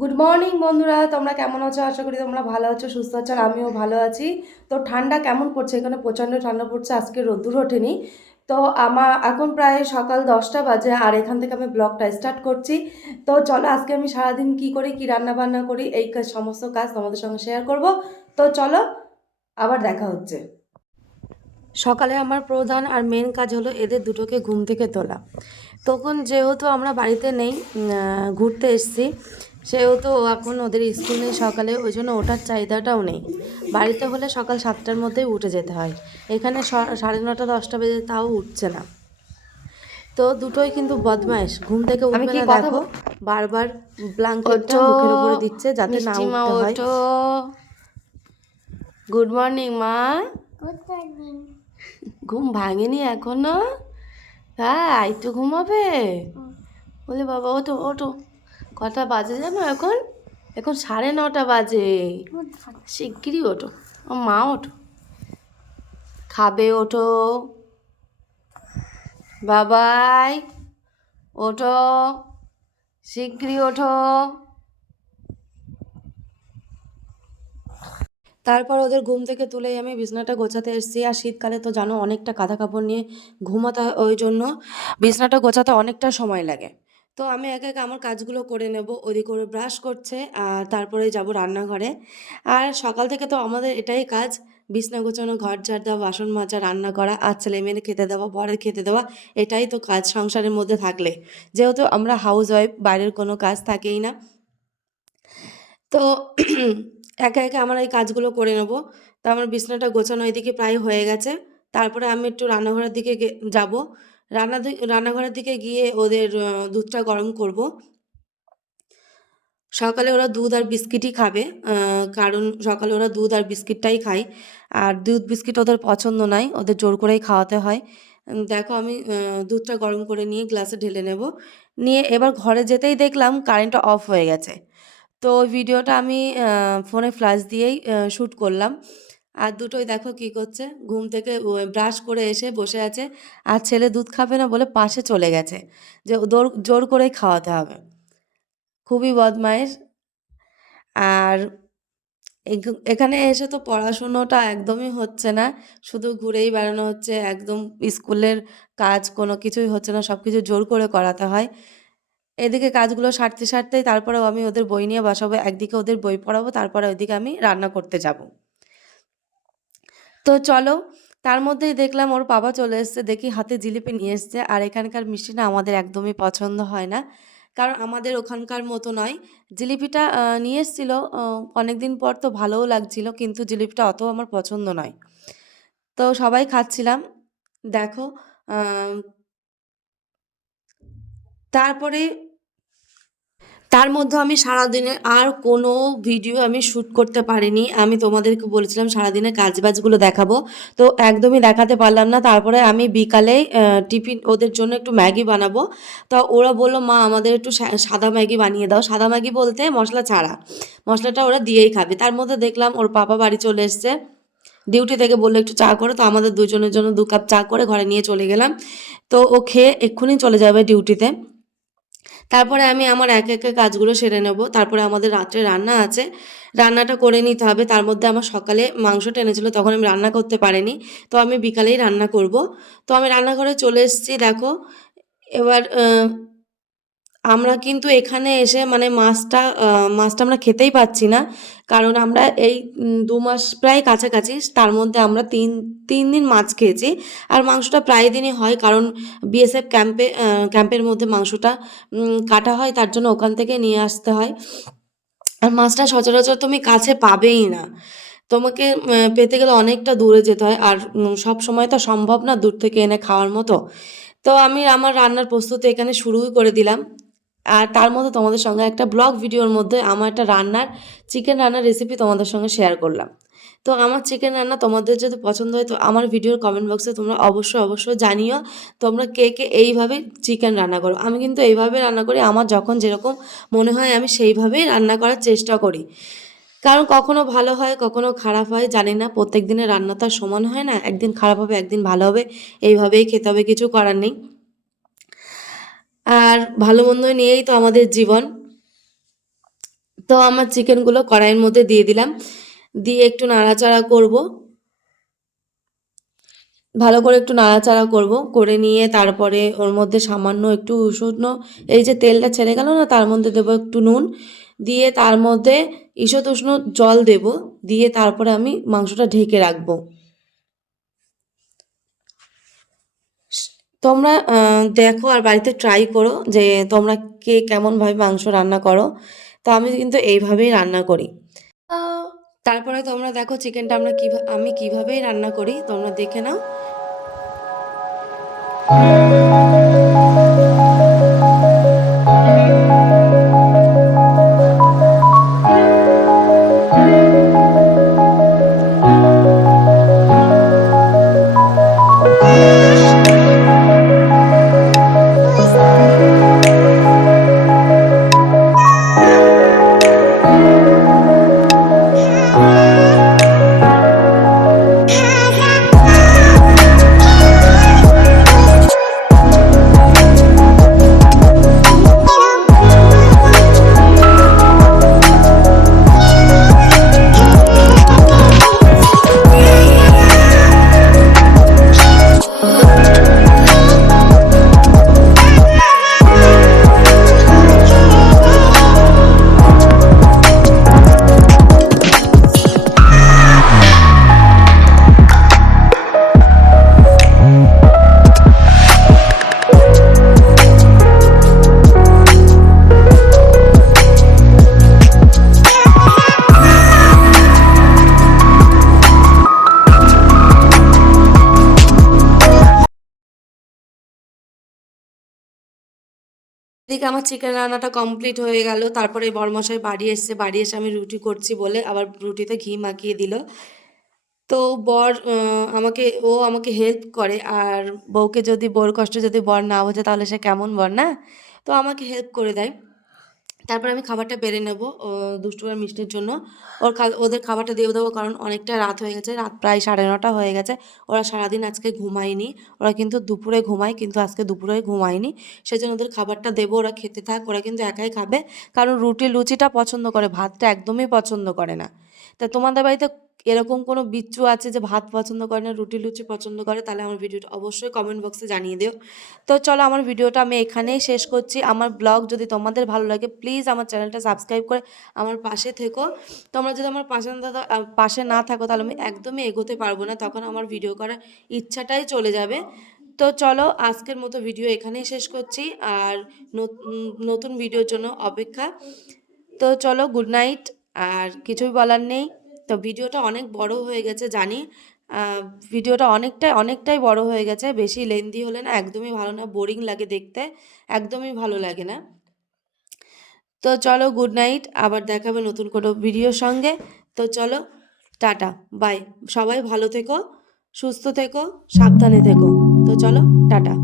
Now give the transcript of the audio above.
Good morning বন্ধুরা, তোমরা কেমন আছো? আশা করি তোমরা ভালো আছো, সুস্থ আছো, আর আমিও ভালো আছি। তো ঠান্ডা কেমন পড়ছে? এখানে প্রচণ্ড ঠান্ডা পড়ছে, আজকে রোদ্দুর ওঠেনি। তো আমার এখন প্রায় সকাল 10টা বাজে, আর এখান থেকে আমি ব্লগটা স্টার্ট করছি। তো চলো, আজকে আমি সারাদিন কি করি, কি রান্না বান্না করি, এই সমস্ত কাজ তোমাদের সঙ্গে শেয়ার করব। তো চলো, আবার দেখা হচ্ছে। সকালে আমার প্রধান আর মেন কাজ হলো এদের দুটোকে ঘুম থেকে তোলা। তখন যেহেতু আমরা বাড়িতে নেই, ঘুরতে এসেছি, সেহেতু এখন ওদের স্কুল নেই সকালে, ওই জন্য ওঠার চাহিদাটাও নেই। বাড়িতে হলে সকাল 7টার মধ্যেই উঠে যেতে হয়, এখানে 9:30 10টা বেজে তাও উঠছে না। তো দুটোই কিন্তু বদমাইশ, ঘুম থেকে আমি উঠবে কি না কথা দেখো, বারবার ব্ল্যাঙ্কেটটা ওঠো মুখের উপরে দিচ্ছে যাতে না মিষ্টিমা, উঠতে হয়। ওঠো। গুড মর্নিং মা। ঘুম ভাঙেনি এখনো? হ্যাঁ, একটু ঘুমাবে। বলে বাবা ওঠো ওঠো। কটা বাজে জানো এখন? এখন 9:30 বাজে। শিগগিরই ওঠো, ও মা ওঠো, খাবে, ওঠো বাবাই, ওঠো, শিগগিরই ওঠো। তারপর ওদের ঘুম থেকে তুলেই আমি বিছনাটা গোছাতে এসেছি। আর শীতকালে তো জানো অনেকটা কাঁথা কাপড় নিয়ে ঘুমাতে হয়, ওই জন্য বিছনাটা গোছাতে অনেকটা সময় লাগে। তো আমি একে একে আমার কাজগুলো করে নেব। ওদিকে করে ব্রাশ করছে, আর তারপরে যাব রান্নাঘরে। আর সকাল থেকে তো আমাদের এটাই কাজ, বিছনা গোছানো, ঘর ঝাড় দেওয়া, বাসন মাজা, রান্না করা, আর ছেলেমেয়ের খেতে দেওয়া, বরের খেতে দেওয়া। এটাই তো কাজ সংসারের মধ্যে থাকলে, যেহেতু আমরা হাউস ওয়াইফ, বাইরের কোনো কাজ থাকেই না। তো একে একে আমরা এই কাজগুলো করে নেব। তো আমার বিছানাটা গোছানো এদিকে প্রায় হয়ে গেছে। তারপরে আমি একটু রান্নাঘরের দিকে যাব। রান্নাঘরের দিকে গিয়ে ওদের দুধটা গরম করব। সকালে ওরা দুধ আর বিস্কিটই খাবে, কারণ সকালে ওরা দুধ আর বিস্কিটটাই খায়। আর দুধ বিস্কিট ওদের পছন্দ নয়, ওদের জোর করেই খাওয়াতে হয়। দেখো আমি দুধটা গরম করে নিয়ে গ্লাসে ঢেলে নেব। নিয়ে এবার ঘরে যেতেই দেখলাম কারেন্টটা অফ হয়ে গেছে। তো ওই ভিডিওটা আমি ফোনে ফ্ল্যাশ দিয়েই শ্যুট করলাম। আর দুটোই দেখো কী করছে, ঘুম থেকে ব্রাশ করে এসে বসে আছে। আর ছেলে দুধ খাবে না বলে পাশে চলে গেছে, যে জোর করেই খাওয়াতে হবে। খুবই বদমাইশ। আর এখানে এসে তো পড়াশুনোটা একদমই হচ্ছে না, শুধু ঘুরেই বেড়ানো হচ্ছে, একদম স্কুলের কাজ কোনো কিছুই হচ্ছে না, সব কিছু জোর করে করাতে হয়। এদিকে কাজগুলো সারতে সারতেই তারপরেও আমি ওদের বই নিয়ে বসাবো, একদিকে ওদের বই পড়াবো, তারপরে ওইদিকে আমি রান্না করতে যাব। তো চলো, তার মধ্যেই দেখলাম ওর বাবা চলে এসছে, দেখি হাতে জিলিপি নিয়ে এসছে। আর এখানকার মিষ্টি না আমাদের একদমই পছন্দ হয় না, কারণ আমাদের ওখানকার মতো নয়। জিলিপিটা নিয়ে এসছিল অনেকদিন পর, তো ভালোও লাগছিল, কিন্তু জিলিপিটা অত আমার পছন্দ নয়। তো সবাই খাচ্ছিলাম দেখো। আহ, তারপরে তার মধ্যে আমি সারাদিনে আর কোনো ভিডিও আমি শ্যুট করতে পারিনি। আমি তোমাদেরকে বলেছিলাম সারাদিনের কাজবাজগুলো দেখাবো, তো একদমই দেখাতে পারলাম না। তারপরে আমি বিকালে টিফিন ওদের জন্য একটু ম্যাগি বানাবো। তো ওরা বললো মা আমাদের একটু সাদা ম্যাগি বানিয়ে দাও। সাদা ম্যাগি বলতে মশলা ছাড়া, মশলাটা ওরা দিয়েই খাবে। তার মধ্যে দেখলাম ওর পাপা বাড়ি চলে এসছে ডিউটি থেকে, বললো একটু চা করো। তো আমাদের দুজনের জন্য 2 কাপ চা করে ঘরে নিয়ে চলে গেলাম। তো ও খেয়ে এক্ষুনি চলে যাবে ডিউটিতে। তারপরে আমি আমার একে একে কাজগুলো সেরে নেব। তারপরে আমাদের রাত্রে রান্না আছে, রান্নাটা করে নিতে হবে। তার মধ্যে আমার সকালে মাংসটা এনেছিল, তখন আমি রান্না করতে পারিনি, তো আমি বিকালেই রান্না করব। তো আমি রান্নাঘরে চলে এসেছি দেখো। এবার আমরা কিন্তু এখানে এসে মানে মাছটা আমরা খেতেই পাচ্ছি না, কারণ আমরা এই 2 মাস প্রায় কাছাকাছি, তার মধ্যে আমরা তিন তিন দিন মাছ খেয়েছি। আর মাংসটা প্রায় দিনই হয়, কারণ বিএসএফ ক্যাম্পের মধ্যে মাংসটা কাটা হয়, তার জন্য ওখান থেকে নিয়ে আসতে হয়। আর মাছটা সচরাচর তুমি কাছে পাবেই না, তোমাকে পেতে গেলে অনেকটা দূরে যেতে হয়। আর সব সময় তো সম্ভব না দূর থেকে এনে খাওয়ার মতো। তো আমি আমার রান্নার প্রস্তুতি এখানে শুরুই করে দিলাম। আর তার মধ্যে তোমাদের সঙ্গে একটা ব্লগ ভিডিওর মধ্যে আমার একটা চিকেন রান্নার রেসিপি তোমাদের সঙ্গে শেয়ার করলাম। তো আমার চিকেন রান্না তোমাদের যদি পছন্দ হয়, তো আমার ভিডিওর কমেন্ট বক্সে তোমরা অবশ্যই অবশ্যই জানিও তোমরা কে কে এইভাবে চিকেন রান্না করো। আমি কিন্তু এইভাবে রান্না করি, আমার যখন যেরকম মনে হয় আমি সেইভাবেই রান্না করার চেষ্টা করি, কারণ কখনো ভালো হয় কখনো খারাপ হয় জানি না, প্রত্যেক দিনের রান্না তো আর সমান হয় না, একদিন খারাপ হবে একদিন ভালো হবে, এইভাবেই খেতে হবে, কিছু করার নেই। আর ভালো মন্দ নিয়েই তো আমাদের জীবন। তো আমার চিকেনগুলো কড়াইয়ের মধ্যে দিয়ে দিলাম, দিয়ে একটু নাড়াচাড়া করব, ভালো করে একটু নাড়াচাড়া করব, করে নিয়ে তারপরে ওর মধ্যে সামান্য একটু উষ্ণ, এই যে তেলটা ছেড়ে গেল না, তার মধ্যে দেবো একটু নুন, দিয়ে তার মধ্যে ঈষৎ উষ্ণ জল দেব, দিয়ে তারপরে আমি মাংসটা ঢেকে রাখবো। তোমরা দেখো আর বাড়িতে ট্রাই করো যে তোমরা কে কেমনভাবে মাংস রান্না করো। তো আমি কিন্তু এইভাবেই রান্না করি। তারপরে তোমরা দেখো চিকেনটা আমি কিভাবেই রান্না করি, তোমরা দেখে নাও। এদিকে আমার চিকেন রান্নাটা কমপ্লিট হয়ে গেল, তারপরে বরমশাই বাড়ি এসছে, বাড়ি এসে আমি রুটি করছি বলে আবার রুটিতে ঘি মাখিয়ে দিল। তো বর আমাকে হেল্প করে, আর বউকে যদি বউর কষ্ট যদি বর না বোঝে তাহলে সে কেমন বর, না? তো আমাকে হেল্প করে দেয়। তারপরে আমি খাবারটা বেড়ে নেবো দুষ্টু আর মিষ্টির জন্য। ওদের খাবারটা দিয়ে দেবো, কারণ অনেকটা রাত হয়ে গেছে, রাত প্রায় 9:30 হয়ে গেছে। ওরা সারাদিন আজকে ঘুমায়নি, ওরা কিন্তু দুপুরে ঘুমায়, কিন্তু আজকে দুপুরে ঘুমায়নি। সেজন্য ওদের খাবারটা দেবো, ওরা খেতে থাক, ওরা কিন্তু একাই খাবে, কারণ রুটি লুচিটা পছন্দ করে, ভাতটা একদমই পছন্দ করে না। তা তোমাদের বাড়িতে এরকম কোনো বিচ্ছু আছে যে ভাত পছন্দ করে না, রুটি লুচি পছন্দ করে? তাহলে আমার ভিডিওটা অবশ্যই কমেন্ট বক্সে জানিয়ে দিও। তো চলো, আমার ভিডিওটা আমি এখানেই শেষ করছি। আমার ব্লগ যদি তোমাদের ভালো লাগে, প্লিজ আমার চ্যানেলটা সাবস্ক্রাইব করে আমার পাশে থেকো। তোমরা যদি আমার পাশে না থাকো তাহলে আমি একদমই এগোতে পারবো না, তখন আমার ভিডিও করার ইচ্ছাটাই চলে যাবে। তো চলো, আজকের মতো ভিডিও এখানেই শেষ করছি, আর নতুন ভিডিওর জন্য অপেক্ষা। তো চলো, গুড নাইট, আর কিছুই বলার নেই। তো ভিডিওটা অনেক বড় হয়ে গেছে জানি, আহ, ভিডিওটা অনেকটাই বড় হয়ে গেছে, বেশি লেন্দি হলে না একদমই ভালো না, বোরিং লাগে দেখতে, একদমই ভালো লাগে না। তো চলো, গুড নাইট, আবার দেখাবে নতুন কোনো ভিডিওর সঙ্গে। তো চলো, টাটা, বাই। সবাই ভালো থেকো, সুস্থ থেকো, সাবধানে থেকো। তো চলো, টাটা।